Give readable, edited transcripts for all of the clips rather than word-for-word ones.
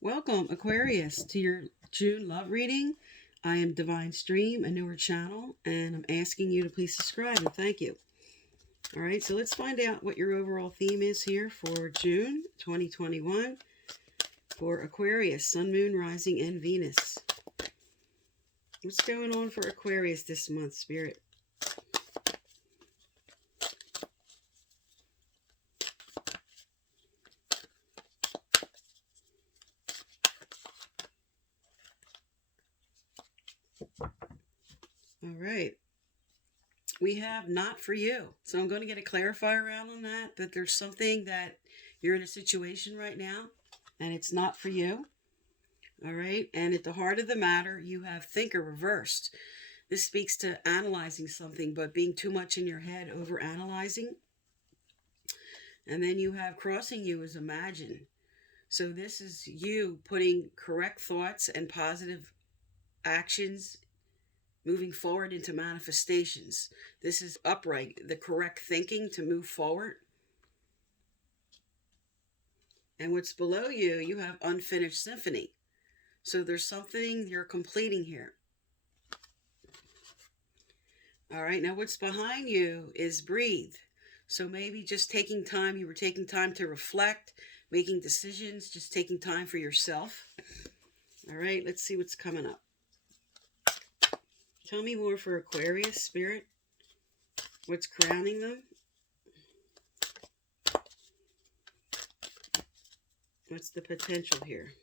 Welcome, Aquarius, to your June love reading. I am Divine Stream, a newer channel, and I'm asking you to please subscribe and thank you. All right, so let's find out what your overall theme is here for June 2021 for Aquarius, Sun, Moon, Rising, and Venus. What's going on for Aquarius this month, Spirit? All right. We have not for you. So I'm going to get a clarifier around on that there's something that you're in a situation right now and it's not for you. All right. And at the heart of the matter, you have thinker reversed. This speaks to analyzing something, but being too much in your head, over analyzing. And then you have crossing you as imagine. So this is you putting correct thoughts and positive actions moving forward into manifestations. This is upright, the correct thinking to move forward. And what's below you, you have unfinished symphony. So there's something you're completing here. All right, now what's behind you is breathe. So maybe just taking time, you were taking time to reflect, making decisions, just taking time for yourself. All right, let's see what's coming up. Tell me more for Aquarius, Spirit. What's crowning them? What's the potential here?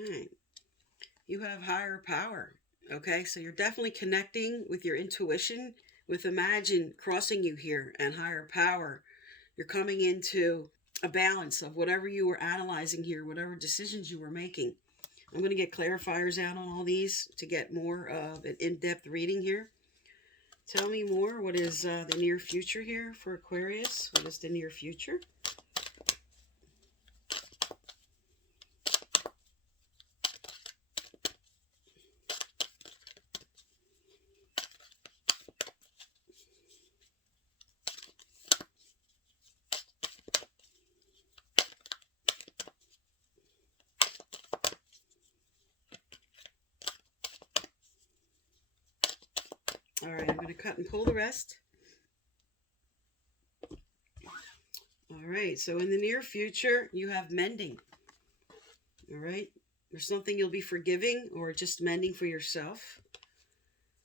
Okay. You have higher power. Okay, so you're definitely connecting with your intuition, with imagine crossing you here and higher power. You're coming into a balance of whatever you were analyzing here, whatever decisions you were making. I'm going to get clarifiers out on all these to get more of an in-depth reading here. Tell me more. What is the near future here for Aquarius? What is the near future? All right, I'm going to cut and pull the rest. All right, so in the near future, you have mending. All right, there's something you'll be forgiving or just mending for yourself.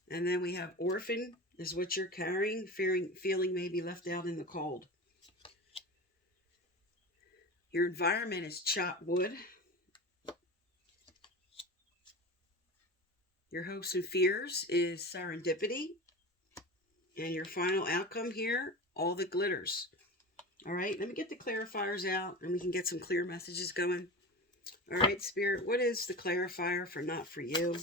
And then we have orphan is what you're carrying, feeling maybe left out in the cold. Your environment is chopped wood. Your hopes and fears is serendipity. And your final outcome here, all that glitters. All right, let me get the clarifiers out and we can get some clear messages going. All right, Spirit, what is the clarifier for not for you?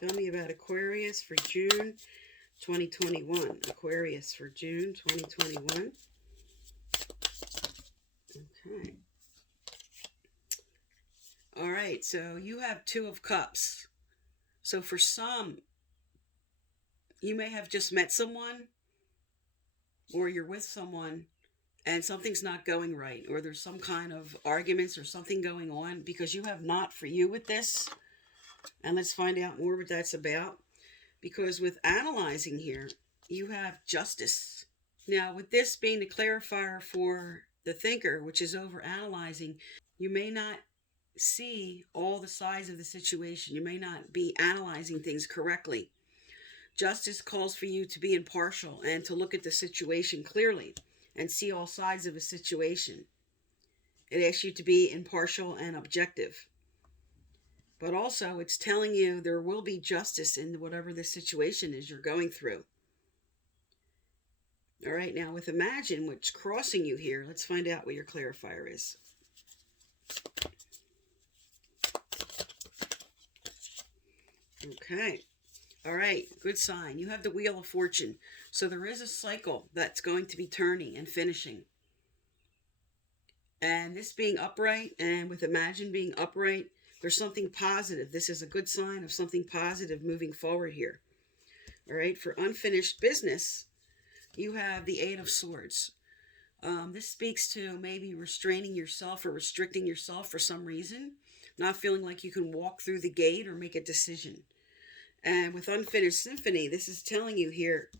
Tell me about Aquarius for June 2021. Aquarius for June 2021. Okay. All right, so you have Two of Cups. So for some, you may have just met someone or you're with someone and something's not going right, or there's some kind of arguments or something going on because you have not for you with this. And let's find out more what that's about. Because with analyzing here, you have justice. Now, with this being the clarifier for the thinker, which is over analyzing, you may not see all the sides of the situation. You may not be analyzing things correctly. Justice calls for you to be impartial and to look at the situation clearly and see all sides of a situation. It asks you to be impartial and objective. But also it's telling you there will be justice in whatever the situation is you're going through. All right, now with imagine, what's crossing you here, let's find out what your clarifier is. Okay. All right, good sign. You have the Wheel of Fortune. So there is a cycle that's going to be turning and finishing. And this being upright, and with Imagine being upright, there's something positive. This is a good sign of something positive moving forward here. All right, for unfinished business, you have the Eight of Swords. This speaks to maybe restraining yourself or restricting yourself for some reason, not feeling like you can walk through the gate or make a decision. And with Unfinished Symphony, this is telling you here,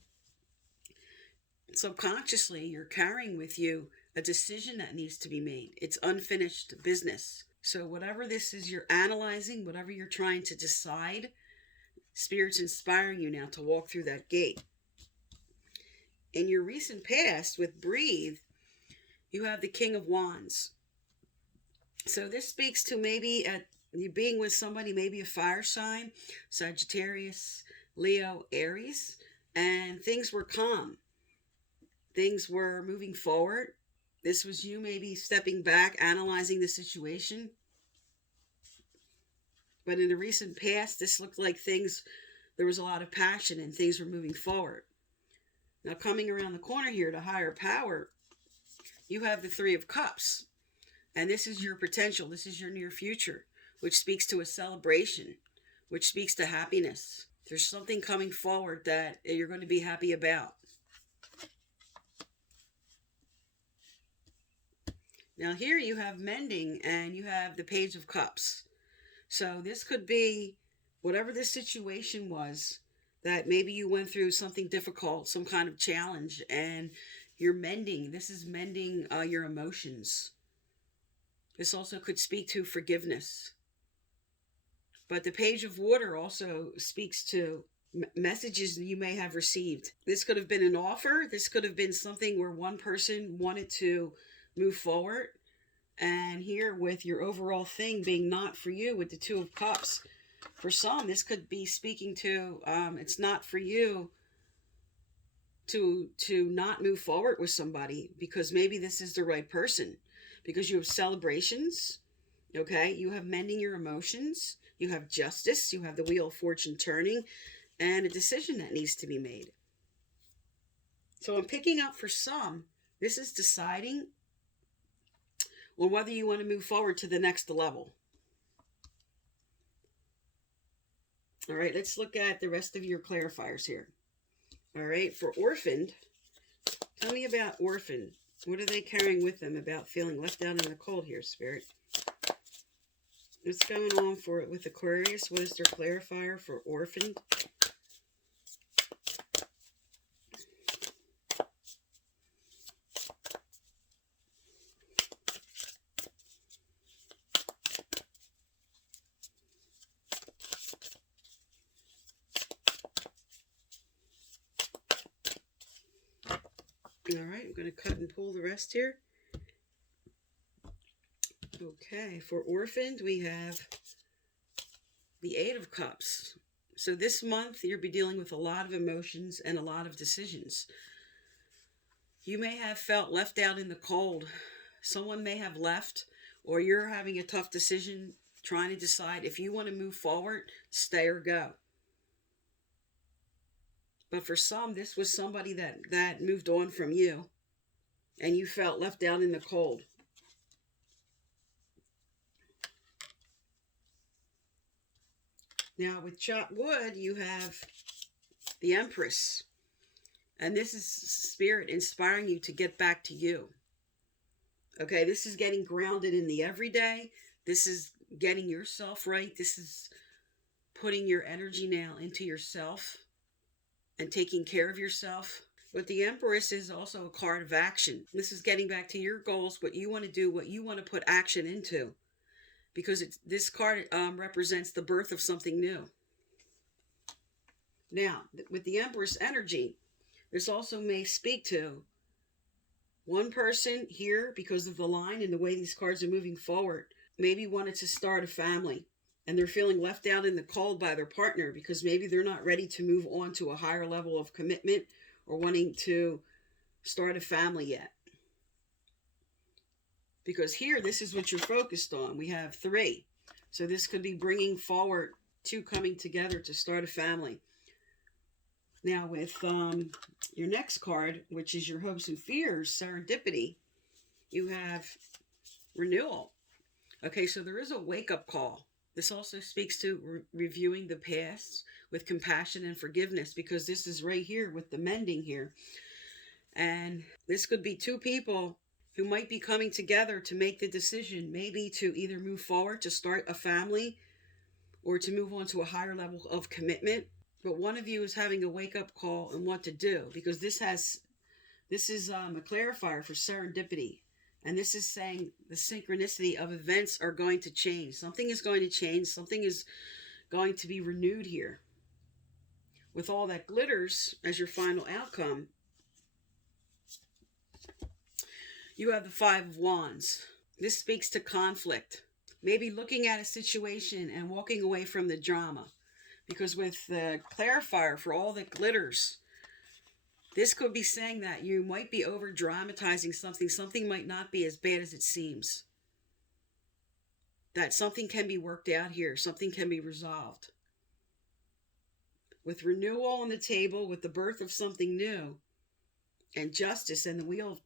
subconsciously, you're carrying with you a decision that needs to be made. It's unfinished business. So whatever this is you're analyzing, whatever you're trying to decide, Spirit's inspiring you now to walk through that gate. In your recent past with Breathe, you have the King of Wands. So this speaks to maybe you being with somebody, maybe a fire sign, Sagittarius, Leo, Aries, and things were calm. Things were moving forward. This was you maybe stepping back, analyzing the situation. But in the recent past, this looked like there was a lot of passion and things were moving forward. Now coming around the corner here to higher power, you have the Three of Cups. And this is your potential. This is your near future, which speaks to a celebration, which speaks to happiness. There's something coming forward that you're going to be happy about. Now here you have mending and you have the Page of Cups. So this could be whatever this situation was that maybe you went through something difficult, some kind of challenge, and you're mending. This is mending your emotions. This also could speak to forgiveness. But the Page of Water also speaks to messages you may have received. This could have been an offer. This could have been something where one person wanted to move forward. And here with your overall thing being not for you with the Two of Cups. For some, this could be speaking to it's not for you to not move forward with somebody because maybe this is the right person. Because you have celebrations, okay? You have mending your emotions. You have justice. You have the Wheel of Fortune turning and a decision that needs to be made. So I'm picking up for some, this is deciding on whether you want to move forward to the next level. All right, let's look at the rest of your clarifiers here. All right, for Orphaned, tell me about Orphaned. What are they carrying with them about feeling left out in the cold here, Spirit? What's going on with Aquarius? What is their clarifier for Orphaned? All right, I'm going to cut and pull the rest here. Okay, for Orphaned, we have the Eight of Cups. So this month, you'll be dealing with a lot of emotions and a lot of decisions. You may have felt left out in the cold. Someone may have left, or you're having a tough decision, trying to decide if you want to move forward, stay or go. But for some, this was somebody that moved on from you, and you felt left out in the cold. Now, with chopped wood, you have the Empress. And this is Spirit inspiring you to get back to you. Okay, this is getting grounded in the everyday. This is getting yourself right. This is putting your energy now into yourself and taking care of yourself. But the Empress is also a card of action. This is getting back to your goals, what you want to do, what you want to put action into. Because this card represents the birth of something new. Now, with the Empress energy, this also may speak to one person here, because of the line and the way these cards are moving forward, maybe wanted to start a family. And they're feeling left out in the cold by their partner because maybe they're not ready to move on to a higher level of commitment or wanting to start a family yet. Because here, this is what you're focused on. We have 3. So this could be bringing forward 2 coming together to start a family. Now with your next card, which is your hopes and fears, serendipity, you have renewal. Okay, so there is a wake-up call. This also speaks to reviewing the past with compassion and forgiveness, because this is right here with the mending here. And this could be two people who might be coming together to make the decision, maybe to either move forward to start a family or to move on to a higher level of commitment. But one of you is having a wake-up call and what to do, because this is a clarifier for serendipity. And this is saying the synchronicity of events are going to change. Something is going to change. Something is going to be renewed here. With all that glitters as your final outcome, you have the Five of Wands. This speaks to conflict. Maybe looking at a situation and walking away from the drama. Because with the clarifier for all that glitters, this could be saying that you might be over dramatizing something. Something might not be as bad as it seems. That something can be worked out here. Something can be resolved. With renewal on the table, with the birth of something new, and justice and the wheel of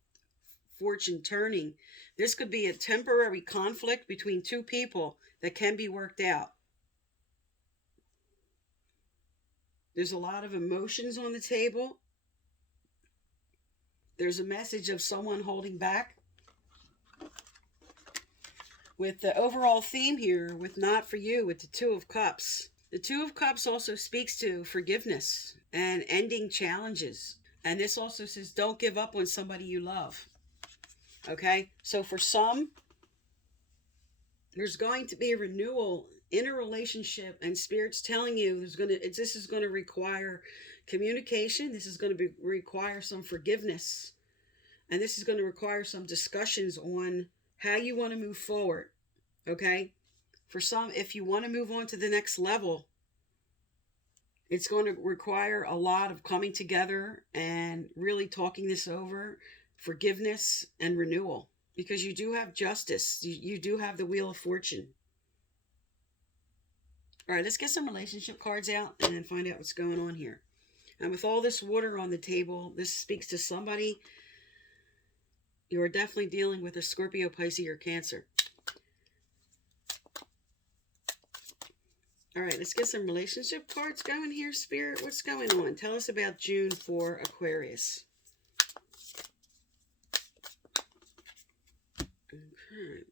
fortune turning, this could be a temporary conflict between two people that can be worked out. There's a lot of emotions on the table. There's a message of someone holding back. With the overall theme here, with not for you, with the Two of Cups. The Two of Cups also speaks to forgiveness and ending challenges. And this also says don't give up on somebody you love. Okay? So for some, there's going to be a renewal in a relationship, and Spirit's telling you this is going to require communication. This is going to require some forgiveness. And this is going to require some discussions on how you want to move forward. Okay? For some, if you want to move on to the next level, it's going to require a lot of coming together and really talking this over, forgiveness and renewal. Because you do have justice. You do have the Wheel of Fortune. All right, let's get some relationship cards out and then find out what's going on here. And with all this water on the table, this speaks to somebody. You are definitely dealing with a Scorpio, Pisces, or Cancer. All right, let's get some relationship cards going here, Spirit. What's going on? Tell us about June for Aquarius. Okay.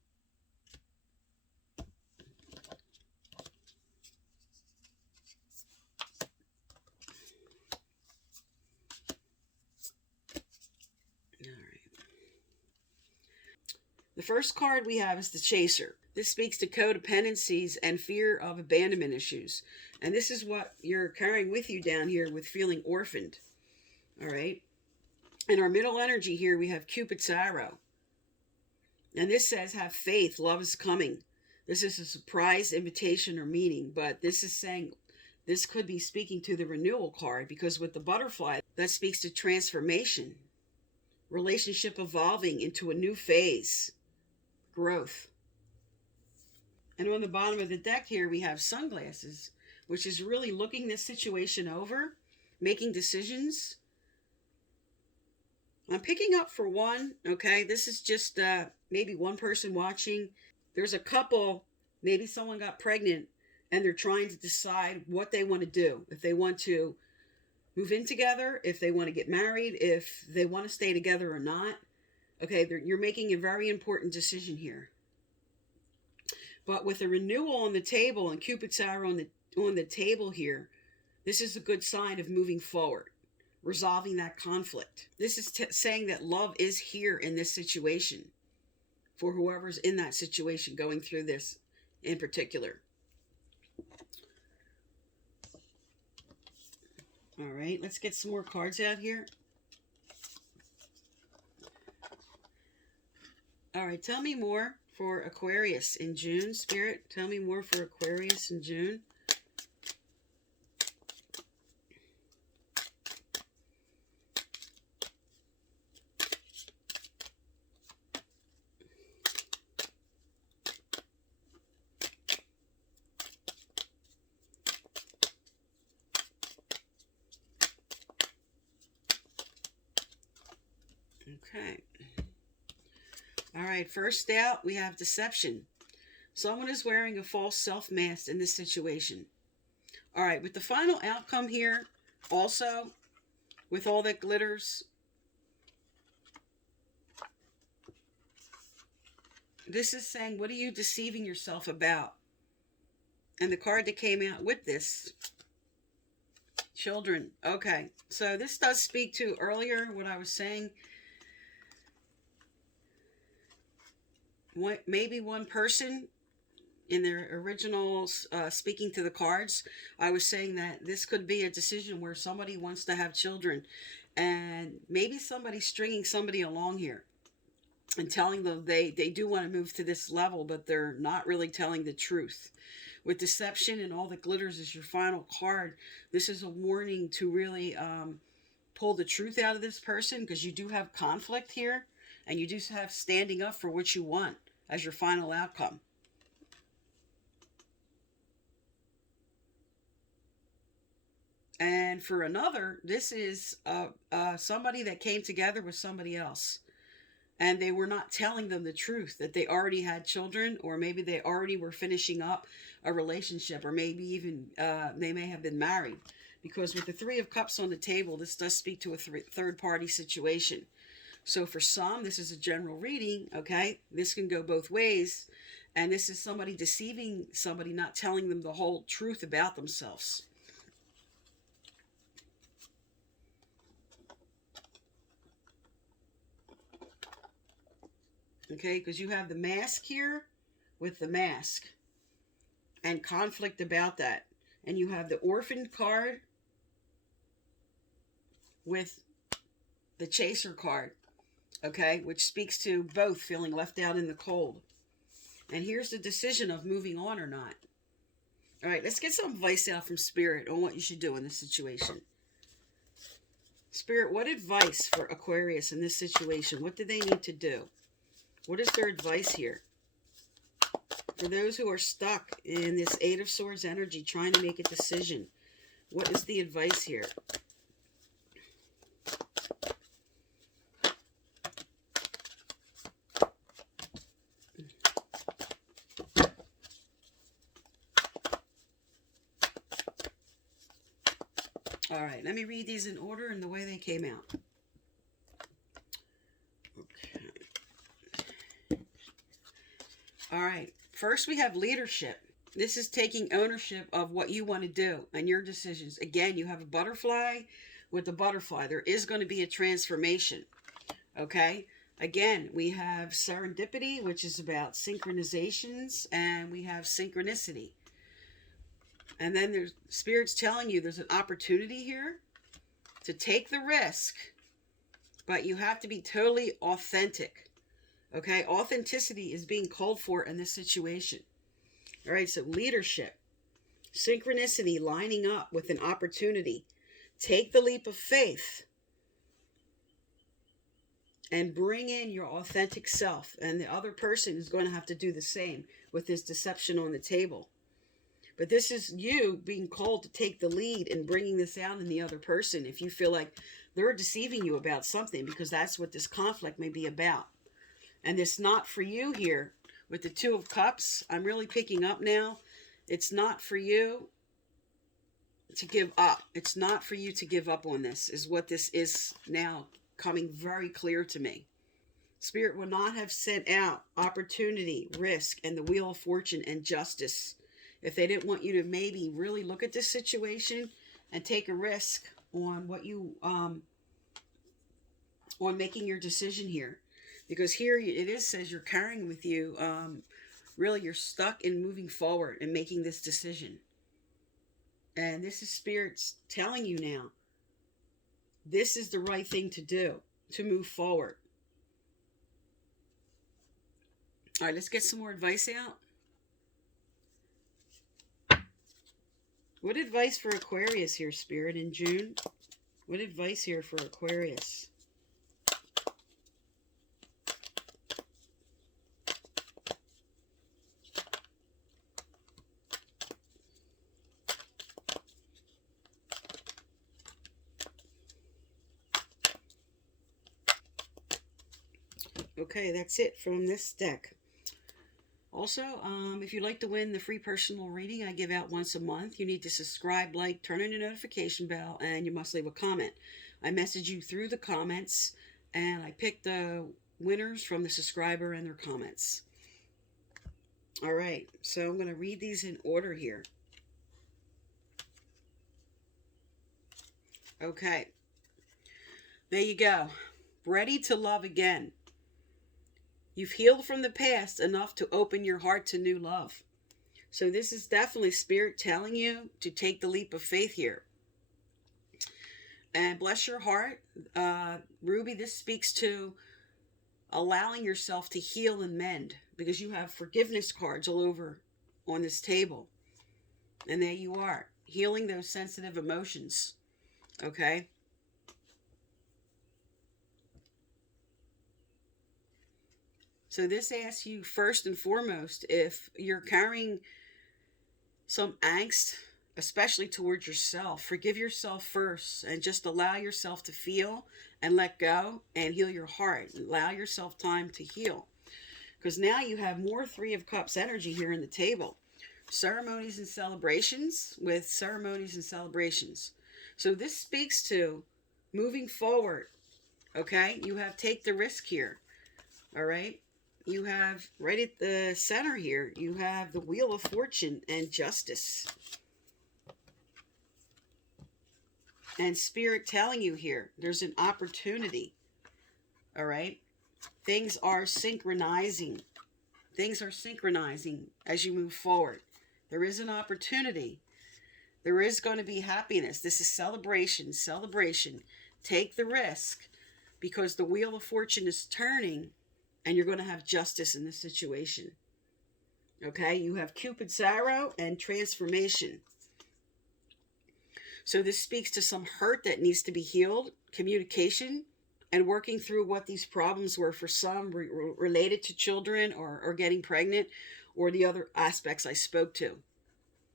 The first card we have is the Chaser. This speaks to codependencies and fear of abandonment issues. And this is what you're carrying with you down here with feeling orphaned. All right. In our middle energy here, we have Cupid's arrow. And this says, have faith, love is coming. This is a surprise, invitation, or meeting. But this is saying, this could be speaking to the renewal card, because with the butterfly, that speaks to transformation. Relationship evolving into a new phase. Growth. And on the bottom of the deck here, we have sunglasses, which is really looking this situation over, making decisions. I'm picking up for one, okay? This is just maybe one person watching. There's a couple, maybe someone got pregnant, and they're trying to decide what they want to do. If they want to move in together, if they want to get married, if they want to stay together or not. Okay, you're making a very important decision here. But with a renewal on the table and Cupid's arrow on the table here, this is a good sign of moving forward, resolving that conflict. This is saying that love is here in this situation for whoever's in that situation going through this in particular. All right, let's get some more cards out here. All right, tell me more for Aquarius in June, Spirit. Tell me more for Aquarius in June. Okay. All right, first out, we have deception. Someone is wearing a false self-mask in this situation. All right, with the final outcome here, also, with all that glitters, this is saying, what are you deceiving yourself about? And the card that came out with this, children. Okay, so this does speak to earlier what I was saying. Maybe one person in their original speaking to the cards, I was saying that this could be a decision where somebody wants to have children, and maybe somebody's stringing somebody along here and telling them they do want to move to this level, but they're not really telling the truth. With deception and all that glitters is your final card, this is a warning to really pull the truth out of this person, because you do have conflict here, and you do have standing up for what you want as your final outcome. And for another, this is somebody that came together with somebody else, and they were not telling them the truth, that they already had children, or maybe they already were finishing up a relationship, or maybe even they may have been married. Because with the Three of Cups on the table, this does speak to a third-party situation. So for some, this is a general reading, okay? This can go both ways, and this is somebody deceiving somebody, not telling them the whole truth about themselves. Okay, because you have the mask here with the mask and conflict about that. And you have the orphan card with the chaser card, okay, which speaks to both feeling left out in the cold. And here's the decision of moving on or not. All right, let's get some advice out from Spirit on what you should do in this situation. Spirit, what advice for Aquarius in this situation? What do they need to do? What is their advice here? For those who are stuck in this Eight of Swords energy, trying to make a decision, what is the advice here? All right, let me read these in order and the way they came out. All right, first we have leadership. This is taking ownership of what you want to do and your decisions. Again, you have a butterfly with the butterfly. There is going to be a transformation, okay? Again, we have serendipity, which is about synchronizations, and we have synchronicity. And then there's Spirit's telling you there's an opportunity here to take the risk, but you have to be totally authentic. Okay, authenticity is being called for in this situation. All right, so leadership, synchronicity, lining up with an opportunity. Take the leap of faith and bring in your authentic self. And the other person is going to have to do the same with this deception on the table. But this is you being called to take the lead and bringing this out in the other person if you feel like they're deceiving you about something, because that's what this conflict may be about. And it's not for you here with the Two of Cups. I'm really picking up now. It's not for you to give up. It's not for you to give up on this, is what this is now coming very clear to me. Spirit will not have sent out opportunity, risk, and the Wheel of Fortune and justice if they didn't want you to maybe really look at this situation and take a risk on what you, on making your decision here. Because here it says you're carrying with you, really you're stuck in moving forward and making this decision. And this is Spirit's telling you now, this is the right thing to do, to move forward. All right, let's get some more advice out. What advice for Aquarius here, Spirit, in June? What advice here for Aquarius? Okay, that's it from this deck. Also, if you'd like to win the free personal reading I give out once a month, you need to subscribe, like, turn on your notification bell, and you must leave a comment. I message you through the comments, and I pick the winners from the subscriber and their comments. All right, so I'm going to read these in order here. Okay, there you go. Ready to love again. You've healed from the past enough to open your heart to new love. So this is definitely Spirit telling you to take the leap of faith here. And bless your heart, Ruby, this speaks to allowing yourself to heal and mend, because you have forgiveness cards all over on this table. And there you are, healing those sensitive emotions. Okay? So this asks you first and foremost, if you're carrying some angst, especially towards yourself, forgive yourself first and just allow yourself to feel and let go and heal your heart. Allow yourself time to heal. Because now you have more Three of Cups energy here in the table. Ceremonies and celebrations with ceremonies and celebrations. So this speaks to moving forward. Okay? You have take the risk here. All right? You have right at the center here, you have the Wheel of Fortune and Justice. And Spirit telling you here, there's an opportunity. All right? Things are synchronizing. Things are synchronizing as you move forward. There is an opportunity. There is going to be happiness. This is celebration, celebration. Take the risk, because the Wheel of Fortune is turning and you're going to have justice in this situation. Okay? You have Cupid's arrow and transformation. So this speaks to some hurt that needs to be healed, communication, and working through what these problems were for some related to children or getting pregnant, or the other aspects I spoke to.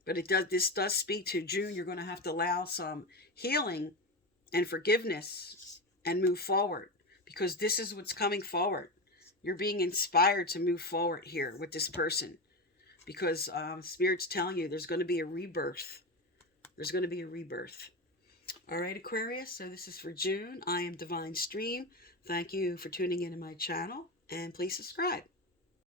But this does speak to June. You're going to have to allow some healing and forgiveness and move forward, because this is what's coming forward. You're being inspired to move forward here with this person, because Spirit's telling you there's going to be a rebirth. There's going to be a rebirth. All right, Aquarius, so this is for June. I am Divine Stream. Thank you for tuning into my channel, and please subscribe.